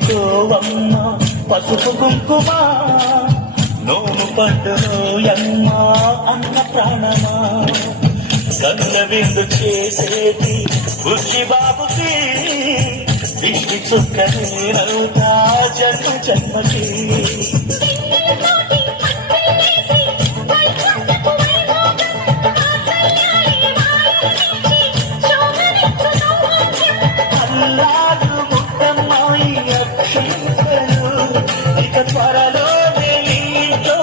అందుకోవమ్మ పసుపు కుంకుమ నోము పండునోయమ్మ అన్న ప్రాణమా కన్న విందు చేసేది బుద్ధి బాబుకి దిష్టి చుక్క నేనవుతా జన్మ జన్మకి అల్లాడు ముట్టమ్మాయి అక్షింతలు ఇక త్వరలో ఇంట్లో